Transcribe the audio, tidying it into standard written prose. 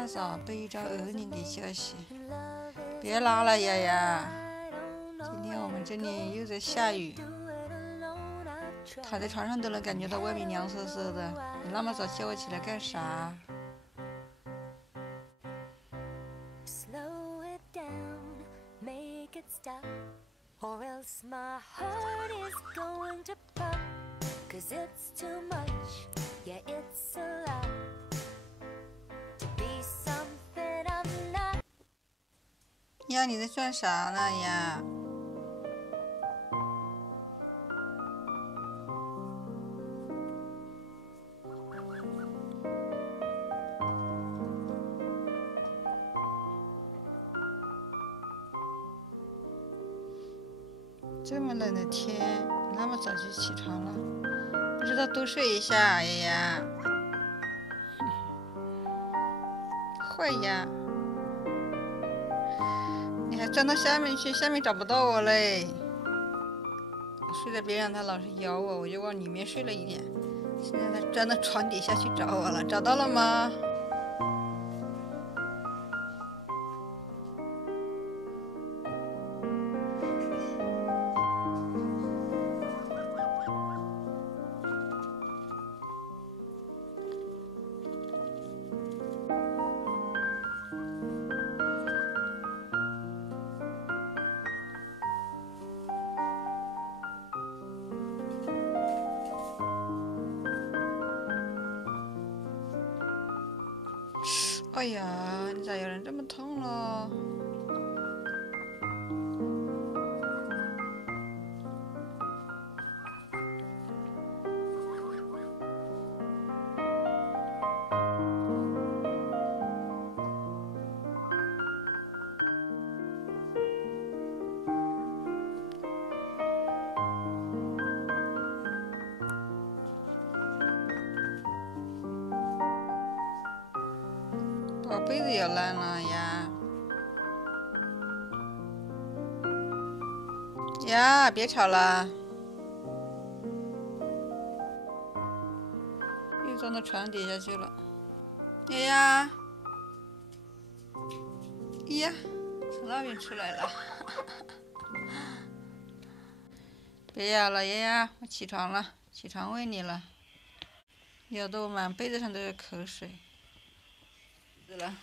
看啥北朝20的消息？别拿了，丫丫。今天我们这里又在下雨，躺在床上都能感觉到外面凉飕飕的。你那么早叫我起来干啥？Or else my heart is going to pop. 'Cause it's too much, yeah, it's a lot to be something I'm not. 呀，你在转啥呢呀？这么冷的天，你那么早就起床了，不知道多睡一下，丫丫。坏呀！你还钻到下面去，下面找不到我嘞。我睡在边上，他老是咬我，我就往里面睡了一点。现在他钻到床底下去找我了，找到了吗？哎呀，你咋有人这么痛了？把被子也烂了呀！呀，别吵了，又钻到床底下去了。丫丫，呀，从那边出来了。别咬了，丫丫，我起床了，起床喂你了，咬得我满被子上都是口水。死了。